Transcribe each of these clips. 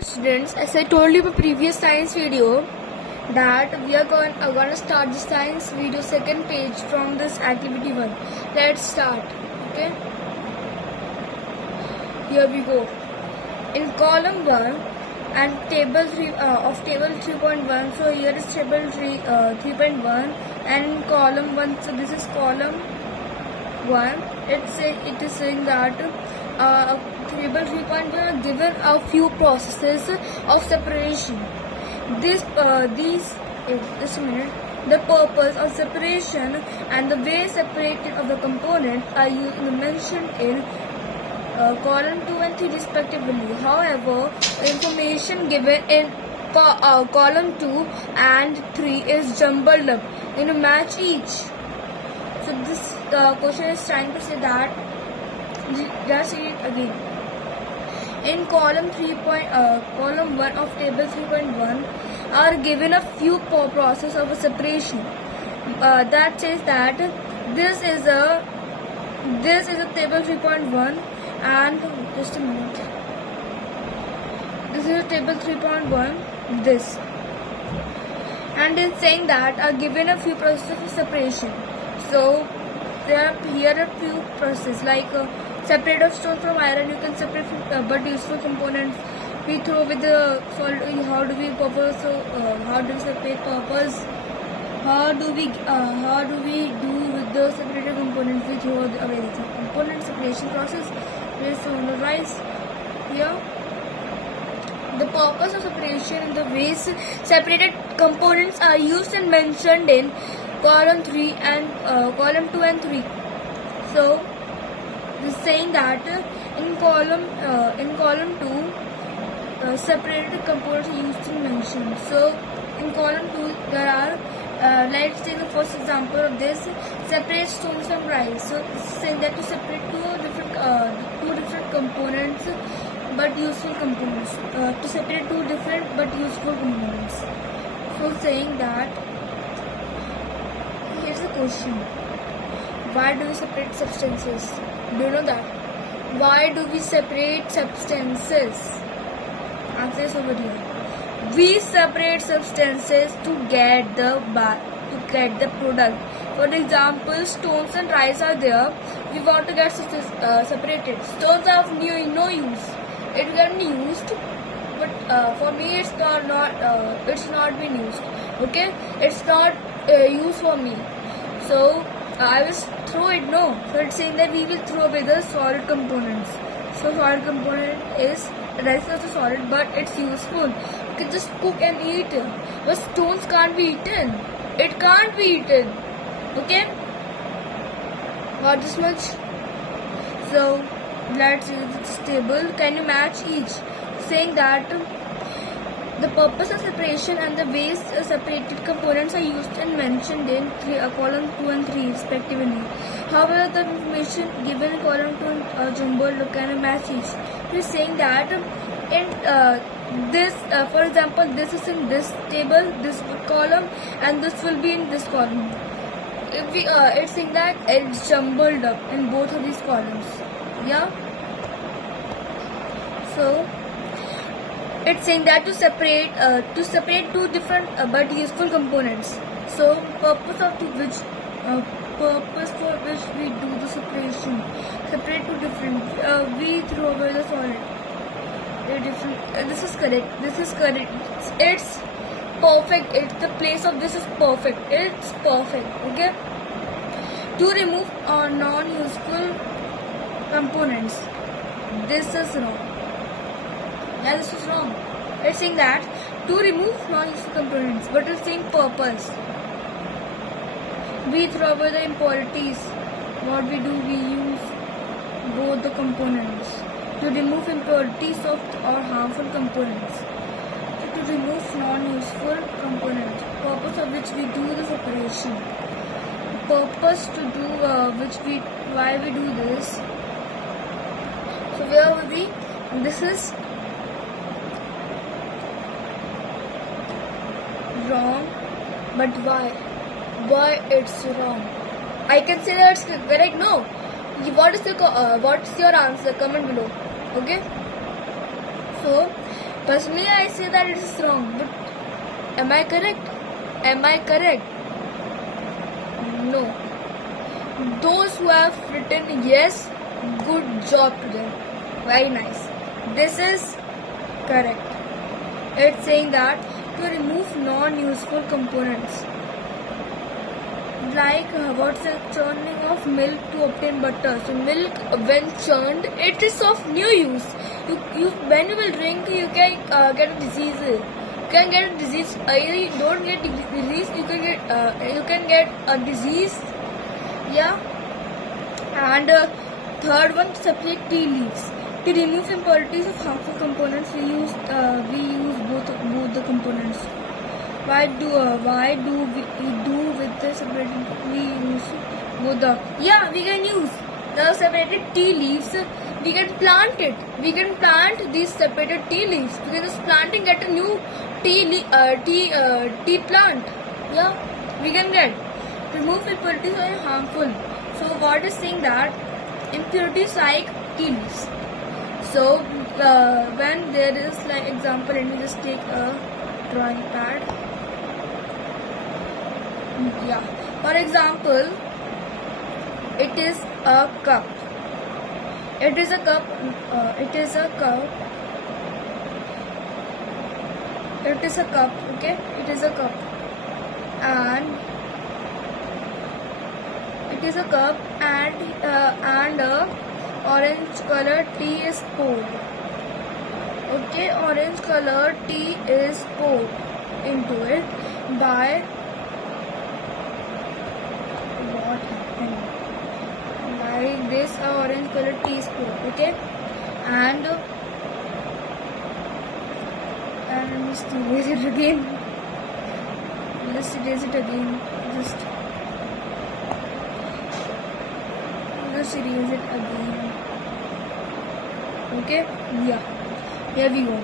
Students, as I told you in my previous science video that we are going to start the science video second page from this activity 1. Let's start. Okay, here we go. In column 1 and table 3 of table 3.1, so here is table 3.1 and in column 1, so this is column 1. It is saying that table 3.1 are given a few processes of separation. Just a minute. The purpose of separation and the way separated of the component are mentioned in column 2 and 3 respectively. However, information given in column 2 and 3 is jumbled up. Match each. So this question is trying to say that. Just read it again. In column 1 of table 3.1 are given a few process of a separation. That says that this is a table 3.1 and just a minute. This is a table 3.1. This and it's saying that are given a few processes of separation. So here are few processes like separate of stone from iron. You can separate from but useful components. We throw with the solid. How do we purpose? How do we separate purpose? How do we do with the separated components? We throw away the component separation process. Based on the rise here. The purpose of separation and the ways separated components are used and mentioned in column 3 and column 2 and 3. So this is saying that in column 2 separated components are used and mentioned. So in column 2 there are let's take the first example of this: separate stones from rice. So this is saying that to separate two different components but useful components. To separate two different but useful components. So saying that. Here's the question: why do we separate substances? Do you know that? Why do we separate substances? Answer is over here. We separate substances to get the product. For example, stones and rice are there. We want to get separated. Stones are of no use. It can be used, but for me it's not been used. Okay, it's not used for me. So I will throw it. No, so it's saying that we will throw away the solid components. So solid component is rice also solid, but it's useful. You can just cook and eat. But stones can't be eaten. It can't be eaten. Okay, got this much? So let's use this table. Can you match each? Saying that the purpose of separation and the ways separated components are used and mentioned in column 2 and 3 respectively. However, the information given in column 2 and jumbled can match each. It is saying that in this, for example, this is in this table, this column, and this will be in this column. If we, it's saying that it's jumbled up in both of these columns. Yeah. So it's saying that to separate two different but useful components. So purpose for which we do the separation. Separate two different. We throw away the solid. They're different. This is correct. This is correct. It's perfect. The place of this is perfect. It's perfect. Okay. To remove non-useful components. This is wrong. Yeah, this is wrong. It's saying that to remove non-useful components, but it's saying purpose. We throw away the impurities. What we do, we use both the components to remove impurities or harmful components. So to remove non-useful components, purpose of which we do the separation. Purpose to do why we do this. So where will be? This is wrong, but why it's wrong? I can say that it's correct. No, what's your answer? Comment below. Okay, so Personally, I say that it is wrong, but am I correct? Am I correct? No. Those who have written yes, good job to them. Very nice. This is correct. It's saying that to remove non-useful components. Like what's the churning of milk to obtain butter. So milk, when churned, it is of new use. You when you will drink, you can get a disease. You can get a disease. Either you don't get disease, you can get a disease. Yeah. And third one, separate tea leaves. To remove impurities of harmful components, we use both the components. Why do we do with the separated? We use both the we can use the separated tea leaves. We can plant it. We can plant these separated tea leaves. We can just plant and get a new tea plant. Yeah, we can get remove impurities are harmful. So what is saying that impurities like tea leaves. So when there is like example, let me just take a drawing pad. Yeah. For example, it is a cup. It is a cup. It is a cup. It is a cup. Okay. It is a cup. And it is a cup and a orange color tea is poured. Okay. Orange color tea is poured into it by like this orange color tea is poured, okay, and just erase it again. Just erase it again. Just erase it again. Okay, yeah. Here we go.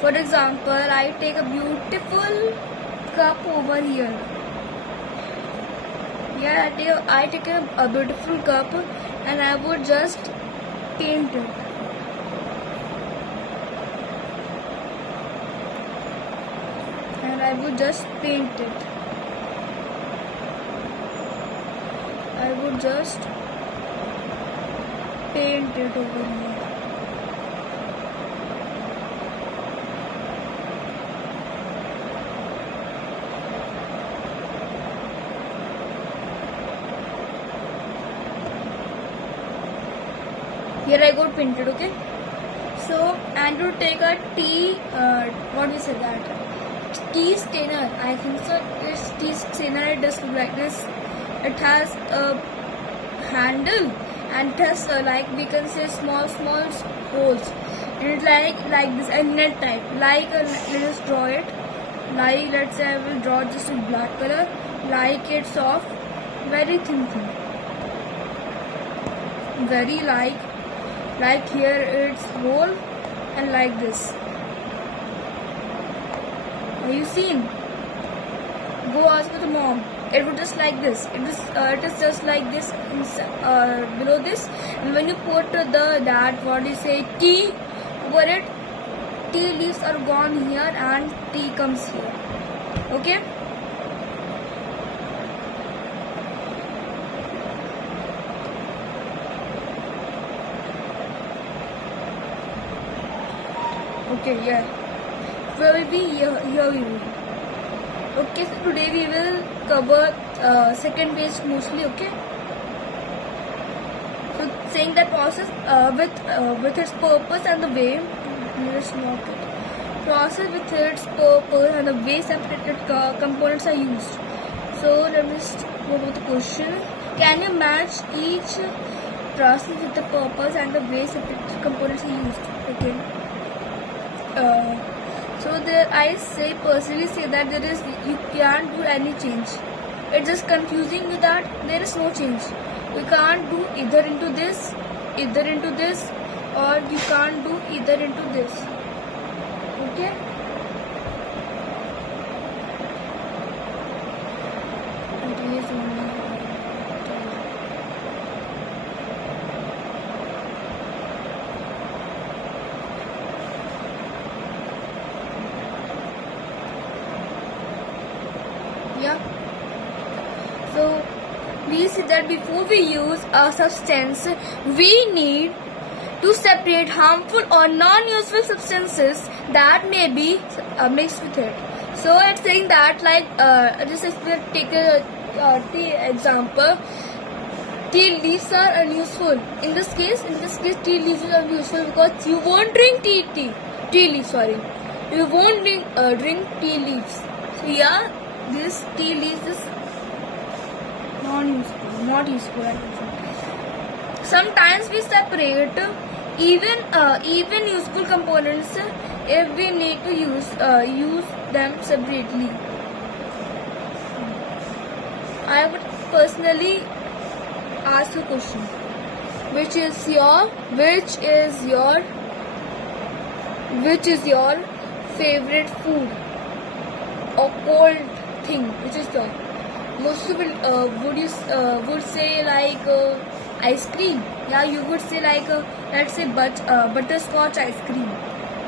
For example, I take a beautiful cup over here. Yeah, I take a beautiful cup and I would just paint it. And I would just paint it. I would just paint it over here. Here I got painted, okay. So, and to take a tea, what do you say that? Tea stainer. I think so. This tea stainer, it does look like this. It has a handle and it has like we can say small holes. And it's like this, a net type. Like let's just draw it. Like let's say I will draw just in black color. Like it's of very thin. Very like here it's roll and like this. Have you seen? Go ask the mom. It would just like this. It is just like this below this. And when you put tea over it, tea leaves are gone here and tea comes here. Okay. Okay, yeah. Where will be here we will. Okay, so today we will cover second page mostly. Okay. So saying that process with its purpose and the way. Let's mark it. Process with its purpose and the way separated components are used. So let me just go to the question. Can you match each process with the purpose and the way separated components are used? Okay. So there I personally say that you can't do any change. It's just confusing you that there is no change. You can't do either into this, or you can't do either into this. Okay. we see that before we use a substance, we need to separate harmful or non-useful substances that may be mixed with it. So it's saying that, like, just take a tea example. Tea leaves are unuseful. In this case, tea leaves are unuseful because you won't drink tea leaves. Sorry, you won't drink tea leaves. So yeah, this tea leaves is non-useful, not useful. Sometimes we separate even useful components if we need to use them separately. I would personally ask a question: which is your favorite food or cold thing? Which is your most people would say like ice cream. Yeah, you would say like let's say butterscotch ice cream.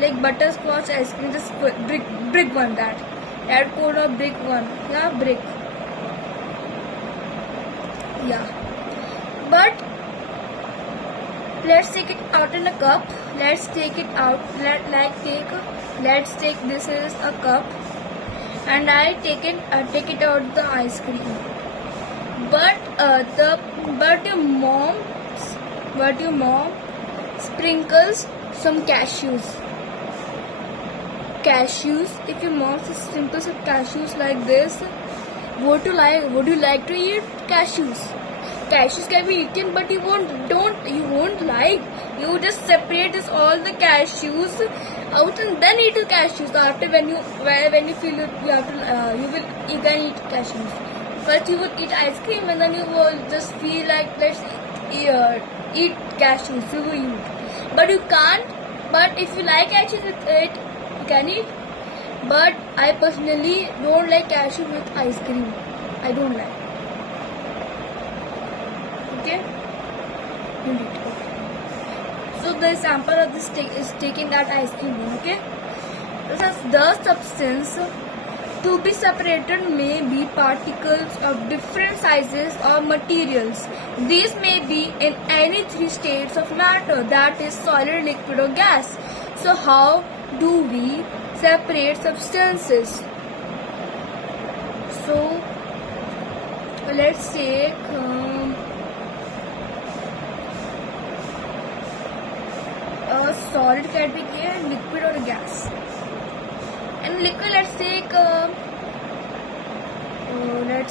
Like butterscotch ice cream, just brick one that cold or brick one. Yeah, brick. Yeah, but let's take it out in a cup. Let's take it out. Let's take this is a cup, and I take it out the ice cream. But your mom sprinkles some cashews. If your mom sprinkles some cashews like this, would you like to eat cashews? Cashews can be eaten, but you won't like. You just separate all the cashews out and then eat the cashews. After when you feel it, you can eat cashews. First you will eat ice cream and then you will just feel like let's eat cashews. You will eat, but you can't. But if you like cashews with it, you can eat. But I personally don't like cashew with ice cream. I don't like. Okay. So the example of this is taking that ice cream one. Okay. This is the substance to be separated may be particles of different sizes or materials. These may be in any three states of matter, that is solid, liquid or gas. So how do we separate substances? So let's take a solid category and liquid or a gas. And liquid, let's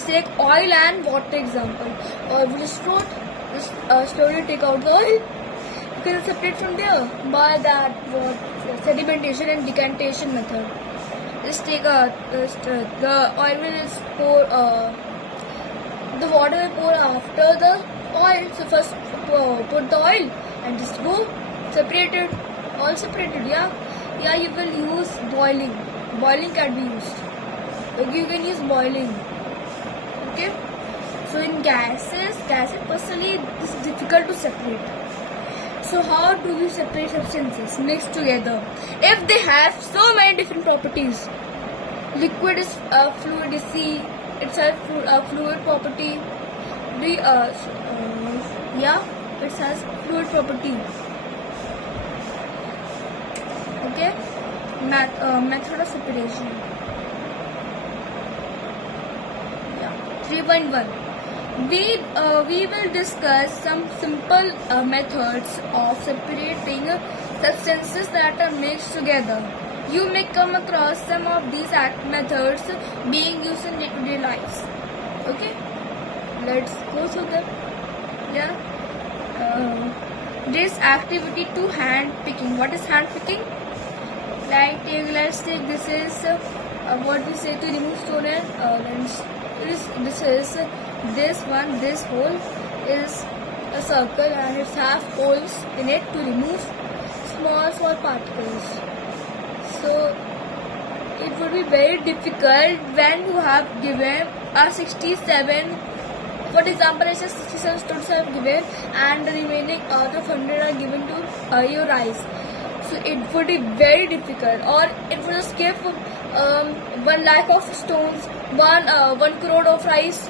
take oil and water example. Or we just slowly take out the oil. You can separate from there by that sedimentation and decantation method. Just take the oil will just pour, the water will pour after the oil. So first put the oil and just go separated, all separated. Yeah, you will use boiling. Boiling can be used. Okay, you can use boiling. Okay. So in gases personally this is difficult to separate. So how do we separate substances mixed together if they have so many different properties? Liquid is fluidity, it has a fluid property. It has fluid property. Okay, method of separation. 3.1. We will discuss some simple methods of separating substances that are mixed together. You may come across some of these methods being used in day-to-day lives. Okay, let's go through them. This activity to hand picking. What is hand picking? Like let's take this is what we say to remove stone and this is this hole is a circle and it has holes in it to remove small particles. So it would be very difficult when you have given a 67, for example, it's just 67 stones I have given and the remaining out of 100 are given to your rice. So it would be very difficult, or it would just give 1 lakh of stones, 1 crore of rice.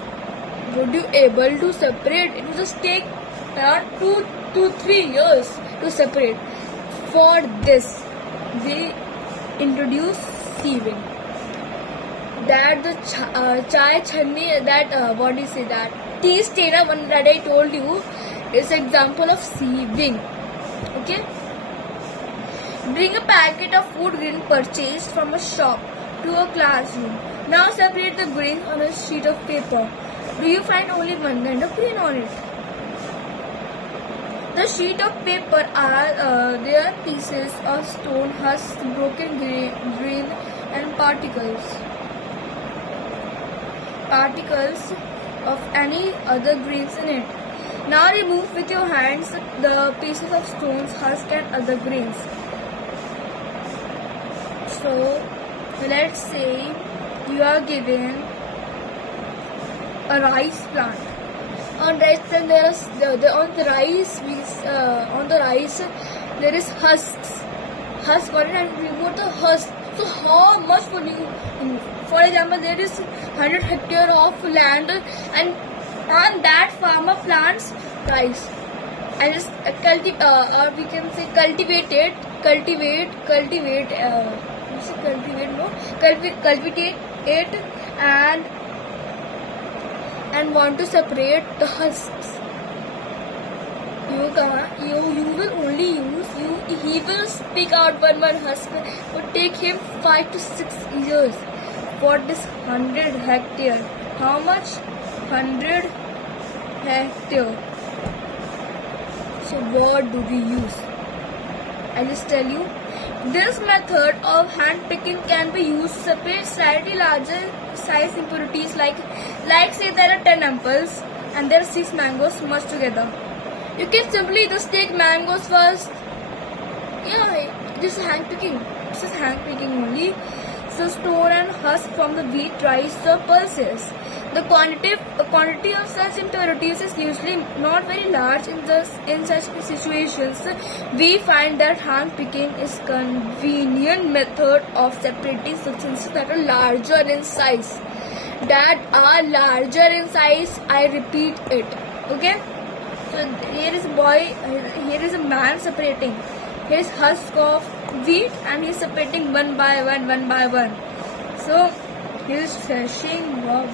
would you able to separate? It will just take 2 to 3 years to separate. For this, we introduce sieving. That the chai chutney, that what do you say, that tea strainer one that I told you is example of sieving. Okay. Bring a packet of food grain purchased from a shop to a classroom. Now separate the grains on a sheet of paper. Do you find only one kind of grain on it? The sheet of paper are there pieces of stone, husks, broken grain and particles of any other grains in it. Now remove with your hands the pieces of stones, husks and other grains. So let's say you are given a rice plant. On rice plant there is on the rice there is husks on it, and remove the husk. So how much would you remove? For example, there is 100 hectare of land, and on that farmer plants rice and just we can say cultivate it and want to separate the husks. He will speak out one husk. It would take him 5 to 6 years for this 100 hectare. How much? 100 hectare. So what do we use? I'll just tell you. This method of hand picking can be used to separate slightly larger size impurities, like say there are 10 apples and there are 6 mangoes merged together. You can simply just take mangoes first. Yeah, this is hand picking. This is hand picking only. So store and husk from the wheat, rice or pulses. The quantity of such impurities is usually not very large in such situations. We find that hand picking is convenient method of separating substances that are larger in size. I repeat it. Okay. So here is a man separating his husk of wheat, and he is separating one by one. So he is threshing. Wow,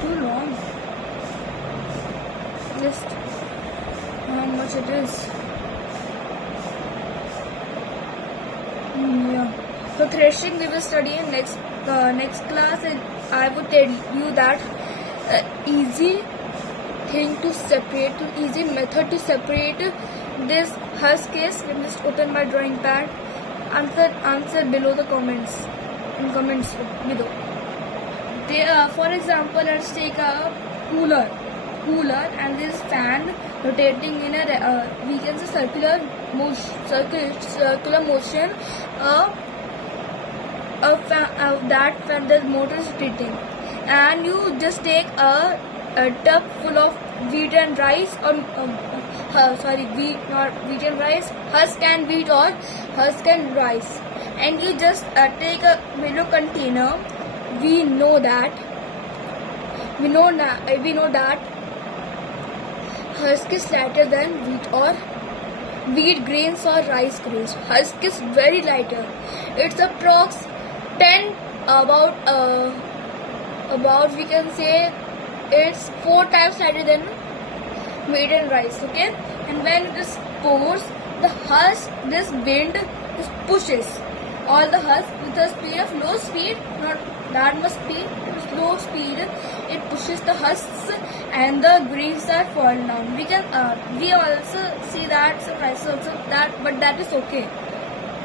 too long. Just how much it is. Yeah. So threshing we will study in next class, and I would tell you that easy method to separate this husk is. Let me just open my drawing pad. Answer below the comments. In comments below. For example, let's take a cooler and this fan rotating in a we can say circular motion. That fan, the motor is rotating, and you just take a tub full of wheat and rice, or wheat and rice, husk and wheat or husk and rice, and you just take a middle container. We know that husk is lighter than wheat grains or rice grains. Husk is very lighter. It's approx 10 about we can say it's 4 times lighter than wheat and rice. Okay, and when it is pours, the husk, this wind just pushes all the husk with a speed of low speed, not that much speed, slow speed. It pushes the husks and the grains are falling down. We also see that some rice also that, but that is okay.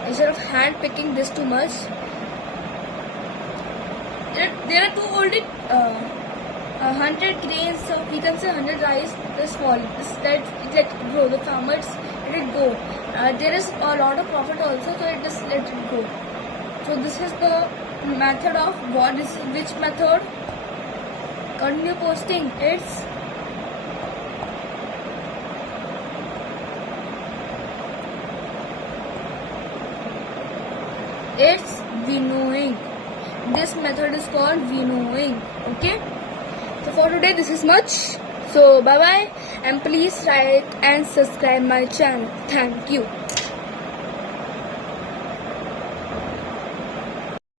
Instead of hand picking this too much, there are only 100 grains, so we can say 100 rice is falling. Let it grow. The farmers let it go. There is a lot of profit also, so it just let it go. So this is the method of which method? Continue posting. It's winnowing. This method is called winnowing. Okay. So for today, this is much. So bye bye, and please like and subscribe my channel. Thank you.